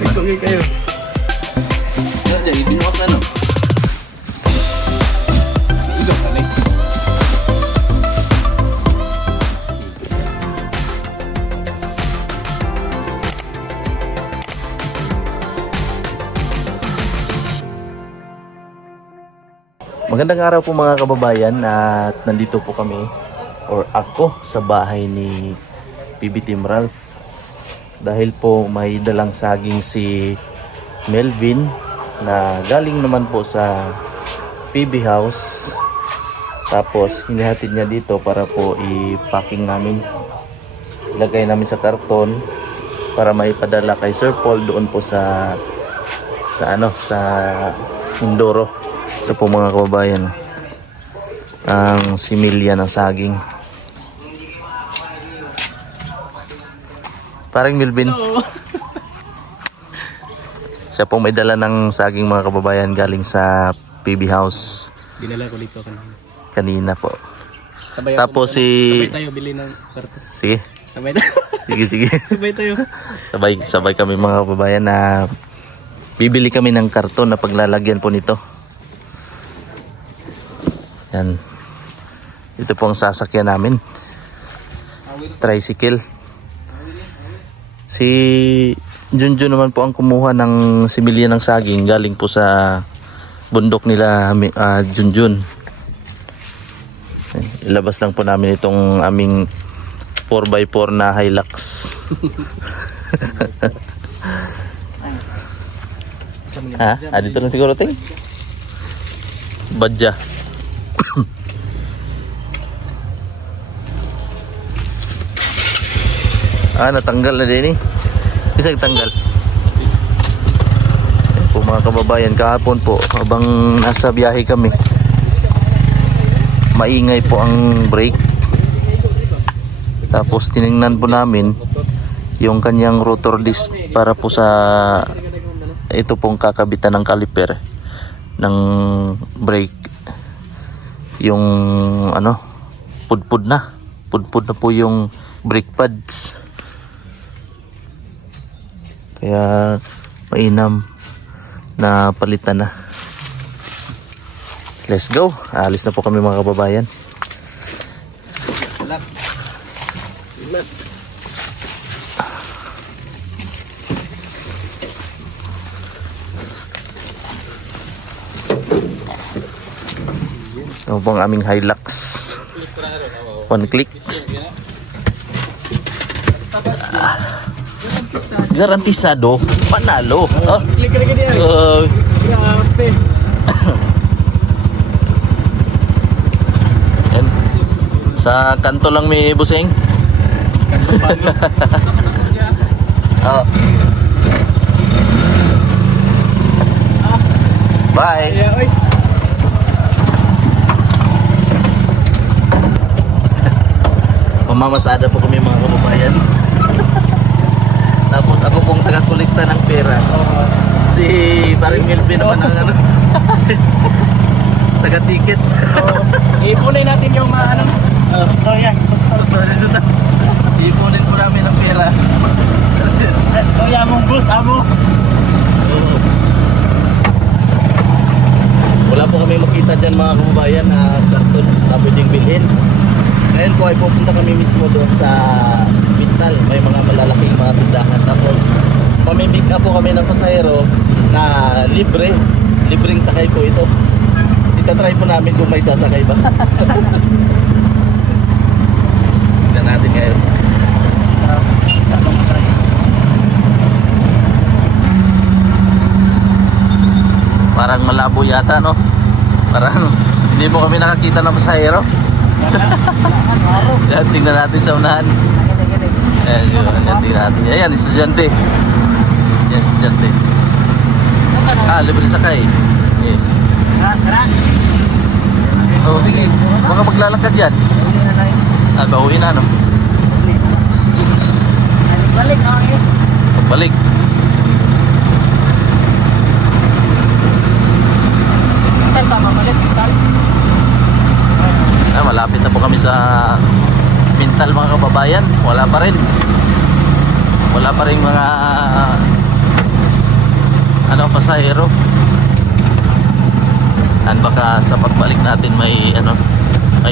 Bintungin kayo. Jadi binuak ano? Igang ka na eh. Magandang araw po mga kababayan at nandito po kami or ako sa bahay ni PB Timral dahil po may dalang saging si Melvin na galing naman po sa PB House, tapos hinihatid niya dito para po i-packing namin, ilagay namin sa karton para maipadala kay Sir Paul doon po sa Mindoro. Ito po mga kababayan, ang similya ng saging. Parang Melvin. Siya po may dala ng saging mga kababayan galing sa PB House. Dinala ko dito Kanina po. Sabay Tapos sabay tayo bili ng karton. Sige. Sabay tayo. Sige. Sabay tayo. Sabay kami mga kababayan na bibili kami ng karton na paglalagyan po nito. Yan. Ito po ang sasakyan namin. Tricycle. Si Junjun naman po ang kumuha ng similya ng saging galing po sa bundok nila Junjun. Ilabas lang po namin itong aming 4x4 na Hilux. Dito lang siguro ting Badja. Natanggal na din eh. Isang tanggal. Ayan po mga kababayan, kahapon po habang nasa biyahe kami, maingay po ang brake. Tapos tiningnan po namin yung kanyang rotor disc para po sa ito pong kakabitan ng caliper ng brake. Yung pudpud na po yung brake pads. Kaya mainam na palitan na. Let's go. Alis na po kami mga kababayan. Ito po ang aming Hilux. One click. Garantisado, panalo. Click ka diyan. Grabe. Yan. Sa kanto lang may busing. Bye. Mamamasada po kami mga kababayan. Tapos ako pong taga-kolekta ng pera. Si parang Melvin naman ang taga-ticket. Ipunin natin yung yan. Ipunin po namin ang pera. Kaya mong bus, amo. Wala po kami makita dyan mga kababayan na karton na pwedeng bilhin. Ngayon po ay pupunta kami mismo doon sa Bintal. May mga malalaking mga tindahan. Tapos mamimig up po kami ng pasahero na libreng sakay po ito. Itatry po namin kung may sasakay ba. Tignan natin ngayon. Parang malabo yata, no? Parang hindi mo kami nakakita ng pasahero. Yan, tingnan natin sa unahan. Ayan, tingnan natin. Ayan, estudyante. Ayan, estudyante. Libre sakay. Okay. Sige, baka maglalakad yan. Pauwi na, no? Balik. malapit na po kami sa mental mga kababayan, wala pa rin. Wala pa rin mga pasahero. Baka sa pagbalik natin may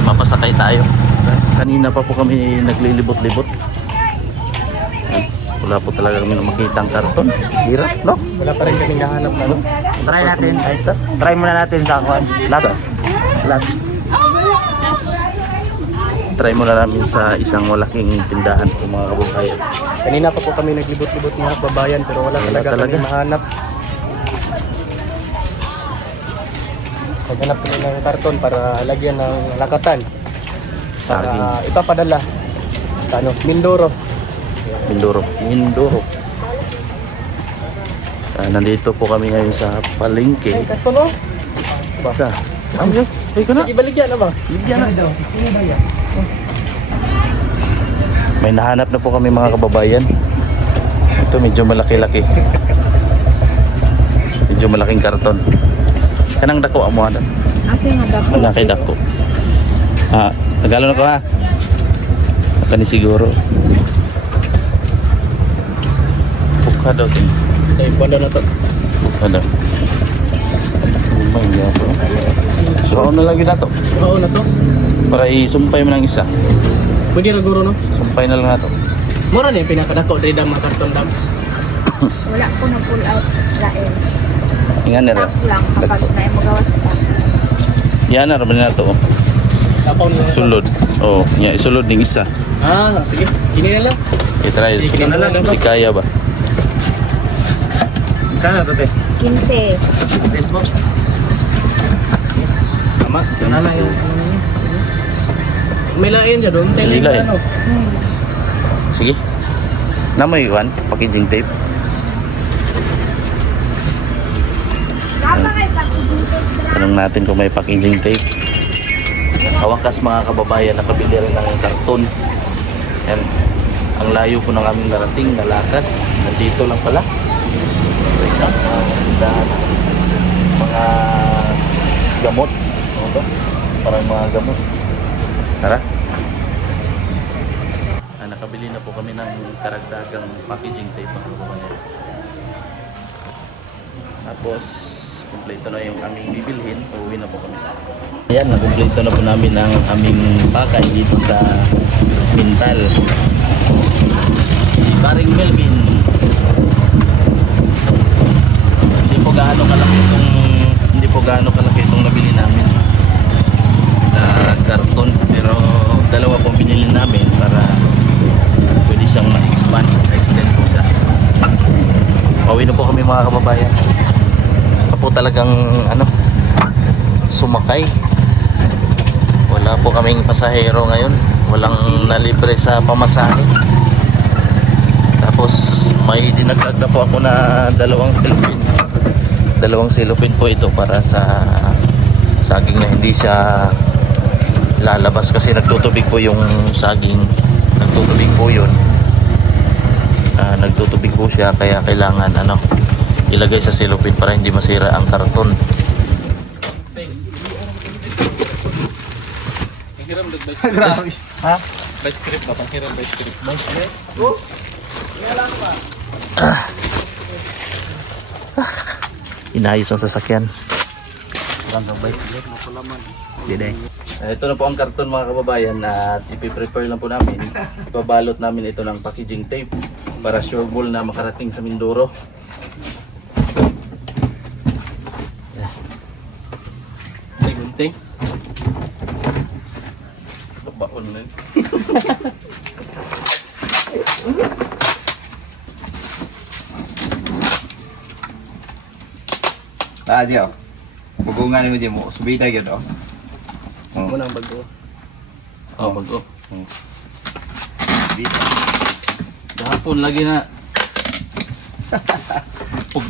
mapasakay tayo. Kanina pa po kami naglilibot-libot. Wala po talaga kami makitang karton. Hirap, no? Wala pa rin kaming nahanap na, no? Try natin. Try muna natin sa kwan. Lots. Try muna namin sa isang malaking tindahan po mga kababayan. Kanina pa po kami naglibot-libot mga kababayan pero wala talaga kami mahanap. Maghanap kami ng karton para lagyan ng lakatan. Saging. Para ipapadala sa Mindoro. Mindoro. Nandito po kami ngayon sa palengke. Karton, oh? Sa? Ay ko na. Sige, baligyan na ba? Ligyan na. May nahanap na po kami mga kababayan. Ito medyo malaki-laki. Medyo malaking karton. Kanang dako amo ana. Asa nga dako? Malaki dako. Tagalog na ko ha. Kani siguro. Buka daw din. Sa banda na to. Buka daw. Oh my God. So na lagi na to. Oo na to. Para isumpay mo ng isa. Pwede na guro, no? Sumpay na lang na to. Mura na yung pinakadako dahil mga karton dam. Wala ko na pull out lain. Ingan na Tap lang kapag na magawas pa. yan na raman na to. Tapaw na lang. Sulod. Oh, isulod ning isa. Sige. Kini na lang. I-try. Sige na lang. Si kaya ba? Kana to, te? 15. Tama. Kana na yun. May lain dyan doon. May lain. Ano? Sige. Namoy iwan, packaging tape. Tanong natin kung may packaging tape. Sa wakas mga kababayan, nakabili rin ng karton. Yan. Ang layo po ng aming narating na lakad. Nandito lang pala. Mga gamot. Ano ba? Parang mga gamot. Tara. Nakabili na po kami ng karagdagang packaging tape mga kababayan. Tapos kumpleto na yung aming bibilhin, uuwi na po kami. Ayan, nakumpleto na po namin ang aming pakay dito sa Mintal. Si Paring Melvin. Hindi po gaano kalaki itong nabili namin na karton, pero dalawa pong binili namin para pwede siyang ma-expand, extend po siya. Pauwi na po kami mga kababayan. Po talagang sumakay. Wala po kaming pasahero ngayon. Walang nalibre sa pamasahe. Tapos may dinagdag na po ako na dalawang silupin po ito para sa saging na hindi siya lalabas kasi nagtutubig po yung saging. Nagtutubig po yun. Nagtutubig po siya kaya kailangan ilagay sa silupin para hindi masira ang karton. Grabe. Ha? By script ba? Panghiram by script. By script? Inayos ang sasakyan. Dede. Ito na po ang karton mga kababayan at ipiprepare lang po namin. Ipabalot namin ito ng packaging tape para sureball na makarating sa Mindoro. Gunting. Baon na. Diyo. Bugungan mo dyan mo. Subita yun, oh. Muna ang bago. Bago. Subita. Gahapon lagi na. Pug.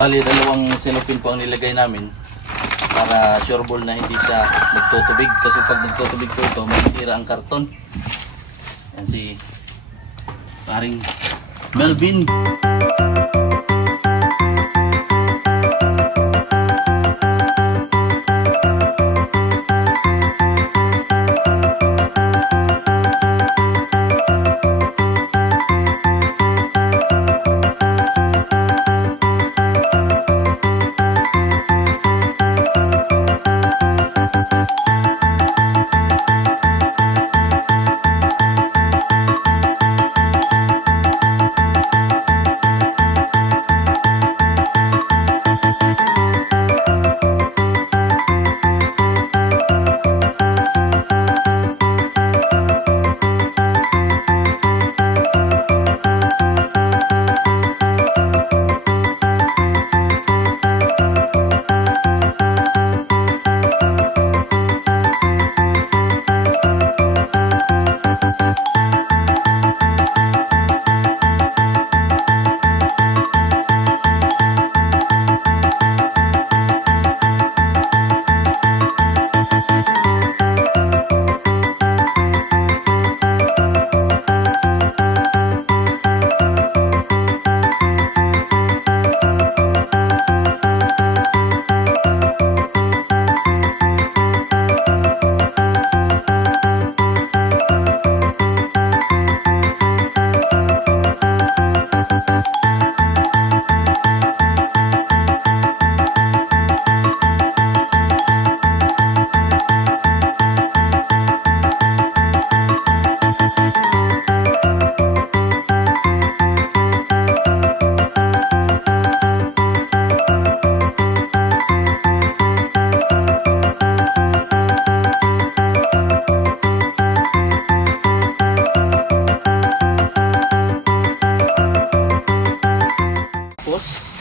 Bali, dalawang cellophane po ang nilagay namin para sure ball na hindi siya nagtutubig, kasi pag nagtutubig po ito masisira ang karton. Yan si paring Melvin.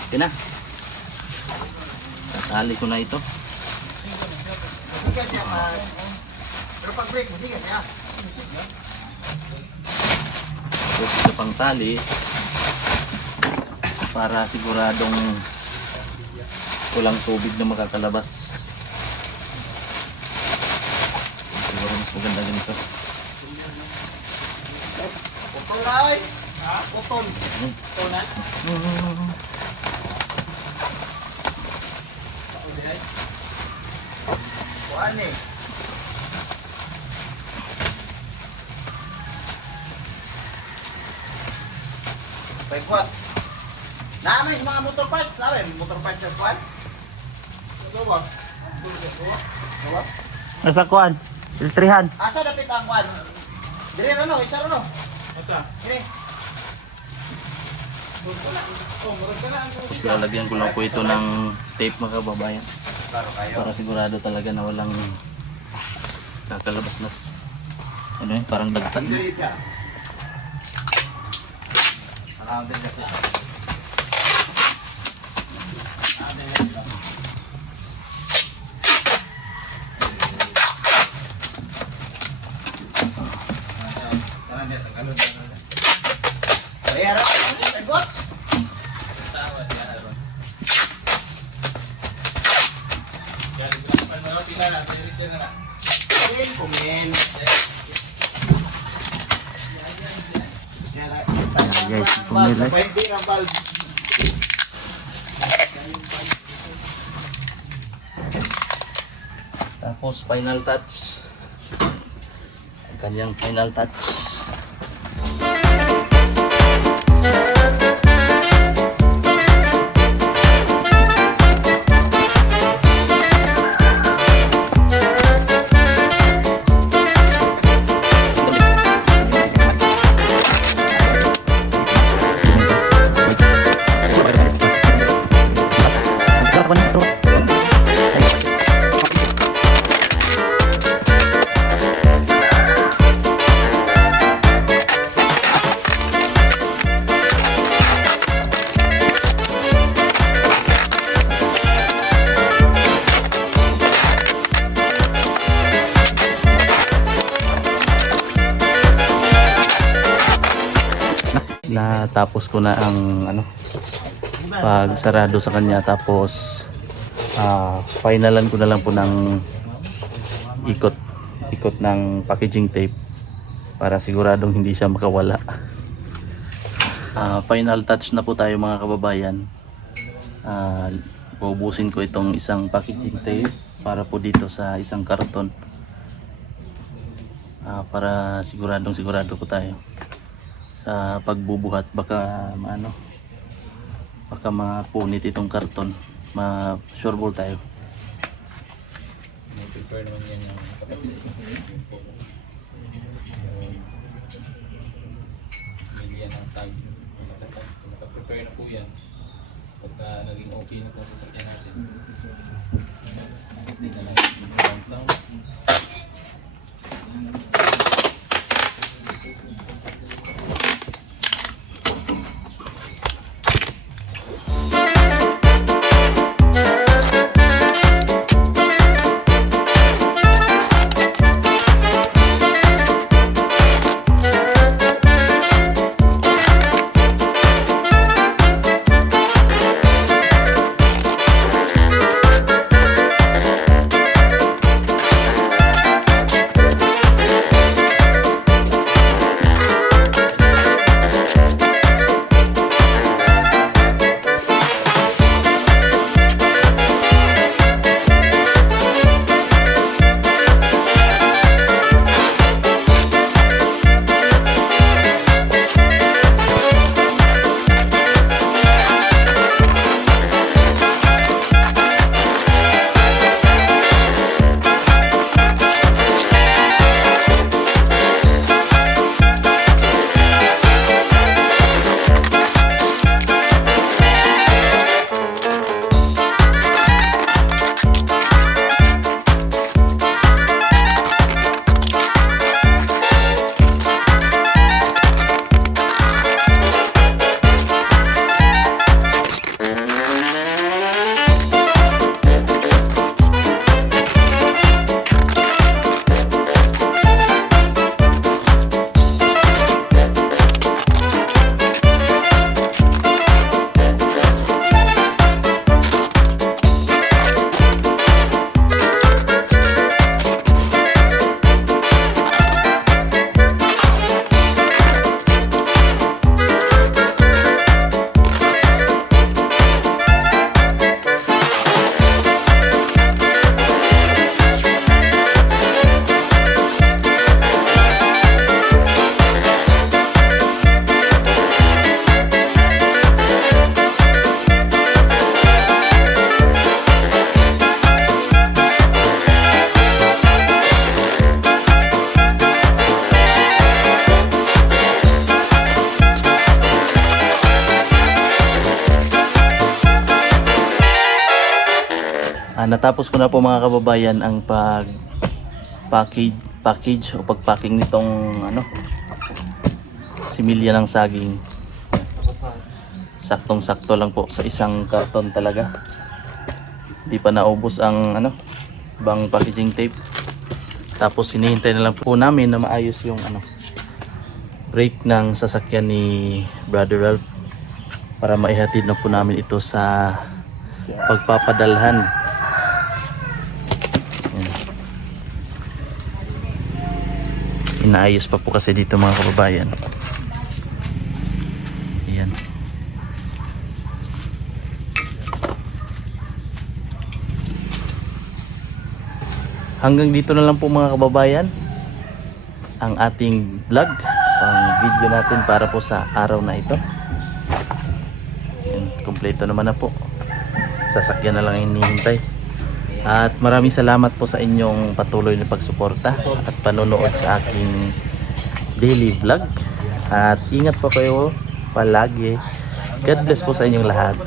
Okay na. Tatali ko na ito. Tapos ito pang tali para siguradong walang tubig na makakalabas. Siguro mas maganda ganito. Putol na ay. Ha? Putol. Putol na. Kuan eh. 5 watts. Namin mga motor parts, namin motor parts sa kuan. Ito ba? Nasa kuan, filtrihan. Asa dapat ang kuan? Dire no, isa no. Asa? Dire. Lalagyan ko lang po ito ng tape mga kababayan para sigurado talaga na walang kakalabas na ano yun, parang dagtag. Dire ka. Around the clock. Ayan, gots. Kumin. Guys, pumili. Pwede ang bulb. Tapos final touch, ang kanyang final touch. Natapos ko na ang ano, pagsarado sa kanya, tapos finalan ko na lang po ng ikot ng packaging tape para siguradong hindi siya makawala. Final touch na po tayo mga kababayan. Bubusin ko itong isang packaging tape para po dito sa isang karton, para sigurado po tayo sa pagbubuhat. Baka mapunit itong karton, ma-sureball tayo. Prepare naman yan yung kapatid ko. Hindi yan ang saging. Nakaprepare na po yan. Pagka naging okay na po sa sakyan natin. Hindi na lang yung lang. Natapos ko na po mga kababayan ang package o pagpacking nitong similya ng saging. Saktong-sakto lang po sa isang karton talaga. Di pa naubos ang bang packaging tape. Tapos hinihintay na lang po namin na maayos yung brake ng sasakyan ni Brother Ralph para maihatid na po namin ito sa pagpapadalhan. Inaayos pa po kasi dito mga kababayan. Ayan. Hanggang dito na lang po mga kababayan ang ating vlog, ang video natin para po sa araw na ito. Ayan, kumpleto naman na po. Sasakyan na lang hinihintay. At maraming salamat po sa inyong patuloy na pagsuporta at panonood sa aking daily vlog. At ingat po kayo palagi. God bless po sa inyong lahat.